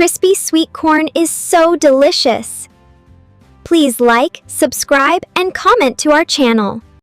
crispy sweet corn is so delicious. Please like, subscribe, and comment to our channel.